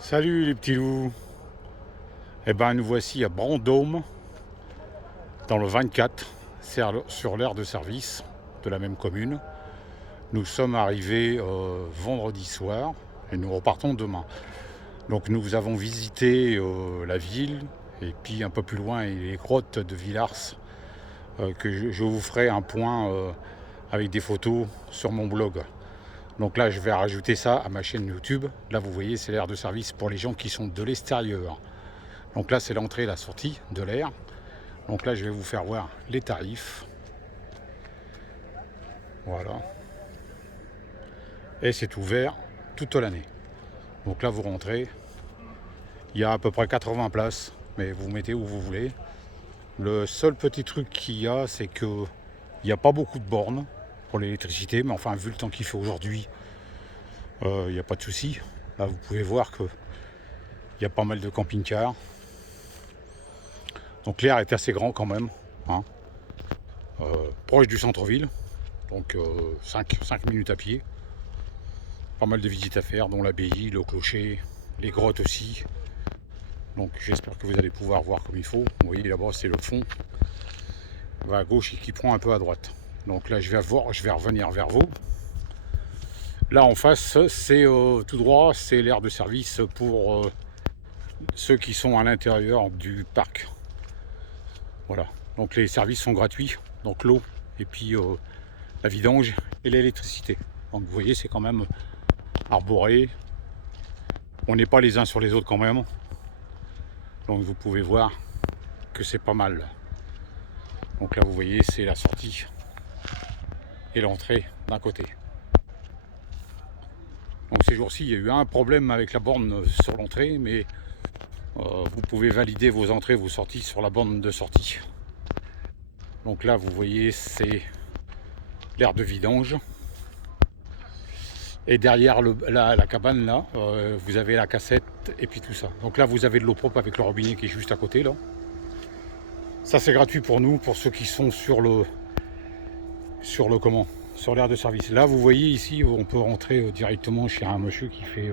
Salut les petits loups. Eh ben nous voici à Brandôme, dans le 24, sur l'aire de service de la même commune. Nous sommes arrivés vendredi soir et nous repartons demain. Donc nous avons visité la ville et puis un peu plus loin les grottes de Villars, que je vous ferai un point avec des photos sur mon blog. Donc là, je vais rajouter ça à ma chaîne YouTube. Là, vous voyez, c'est l'aire de service pour les gens qui sont de l'extérieur. Donc là, c'est l'entrée et la sortie de l'aire. Donc là, je vais vous faire voir les tarifs. Voilà. Et c'est ouvert toute l'année. Donc là, vous rentrez. Il y a à peu près 80 places, mais vous mettez où vous voulez. Le seul petit truc qu'il y a, c'est qu'il n'y a pas beaucoup de bornes pour l'électricité. Mais enfin, vu le temps qu'il fait aujourd'hui, il n'y a pas de souci. Là, vous pouvez voir qu'il y a pas mal de camping-cars. Donc l'air est assez grand quand même, hein. Proche du centre-ville, donc 5 minutes à pied. Pas mal de visites à faire, dont l'abbaye, le clocher, les grottes aussi. Donc j'espère que vous allez pouvoir voir comme il faut. Vous voyez là-bas, c'est le fond. On va à gauche et qui prend un peu à droite. Donc là, je vais revenir vers vous. Là en face, c'est tout droit, c'est l'aire de service pour ceux qui sont à l'intérieur du parc. Voilà, donc les services sont gratuits, donc l'eau et puis la vidange et l'électricité. Donc vous voyez, c'est quand même arboré. On n'est pas les uns sur les autres quand même. Donc vous pouvez voir que c'est pas mal. Donc là vous voyez, c'est la sortie et l'entrée d'un côté. Donc ces jours-ci, il y a eu un problème avec la borne sur l'entrée, mais vous pouvez valider vos entrées, vos sorties sur la borne de sortie. Donc là vous voyez, c'est l'aire de vidange. Et derrière la cabane là, vous avez la cassette et puis tout ça. Donc là vous avez de l'eau propre avec le robinet qui est juste à côté là. Ça c'est gratuit pour nous, pour ceux qui sont sur l'aire de service. Là vous voyez ici, on peut rentrer directement chez un monsieur qui fait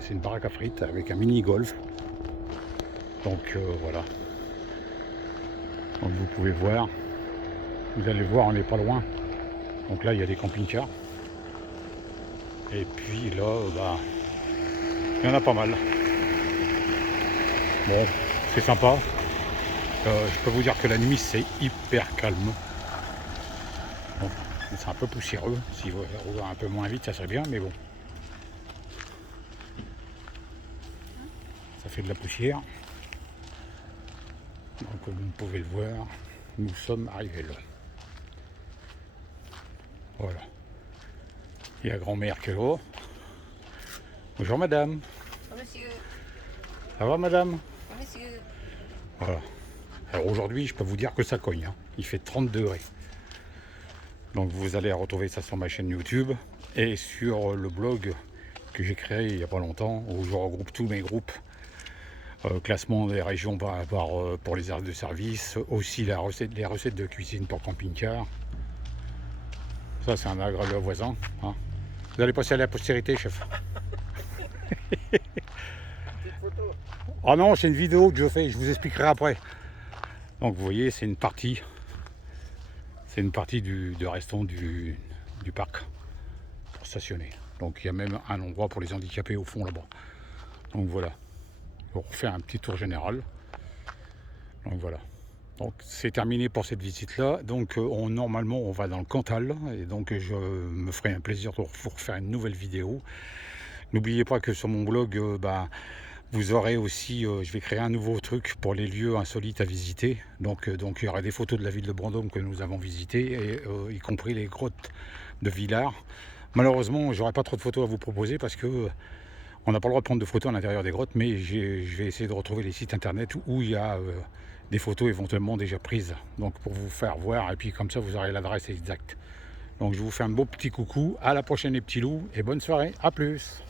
c'est une baraque à frites avec un mini golf. Donc voilà. Donc vous pouvez voir. Vous allez voir, on n'est pas loin. Donc là il y a des camping-cars. Et puis là, il y en a pas mal. Bon, c'est sympa. Je peux vous dire que la nuit, c'est hyper calme. Bon, c'est un peu poussiéreux. Si vous roulez un peu moins vite, ça serait bien, mais bon. Ça fait de la poussière. Donc, comme vous pouvez le voir, nous sommes arrivés là. Voilà. Il y a grand-mère qui est là. Bonjour madame. Bonjour monsieur. Ça va madame? Bonjour monsieur. Voilà. Alors aujourd'hui, je peux vous dire que ça cogne, hein. Il fait 30 degrés. Donc vous allez retrouver ça sur ma chaîne YouTube et sur le blog que j'ai créé il n'y a pas longtemps, où je regroupe tous mes groupes. Classement des régions pour les aires de service, aussi les recettes de cuisine pour camping-car. Ça c'est un agréable voisin, hein. Vous allez passer à la postérité, chef. Ah non, c'est une vidéo que je fais, je vous expliquerai après. Donc vous voyez, c'est une partie de restant du parc pour stationner. Donc il y a même un endroit pour les handicapés au fond là-bas. Donc voilà, on refait un petit tour général. Donc voilà. Donc c'est terminé pour cette visite-là. Donc normalement on va dans le Cantal et donc je me ferai un plaisir de vous refaire une nouvelle vidéo. N'oubliez pas que sur mon blog, vous aurez aussi, je vais créer un nouveau truc pour les lieux insolites à visiter. Donc il y aura des photos de la ville de Brandôme que nous avons visitées, et y compris les grottes de Villars. Malheureusement, j'aurai pas trop de photos à vous proposer parce que on n'a pas le droit de prendre de photos à l'intérieur des grottes, mais je vais essayer de retrouver les sites internet où il y a des photos éventuellement déjà prises. Donc pour vous faire voir, et puis comme ça vous aurez l'adresse exacte. Donc je vous fais un beau petit coucou, à la prochaine les petits loups, et bonne soirée, à plus.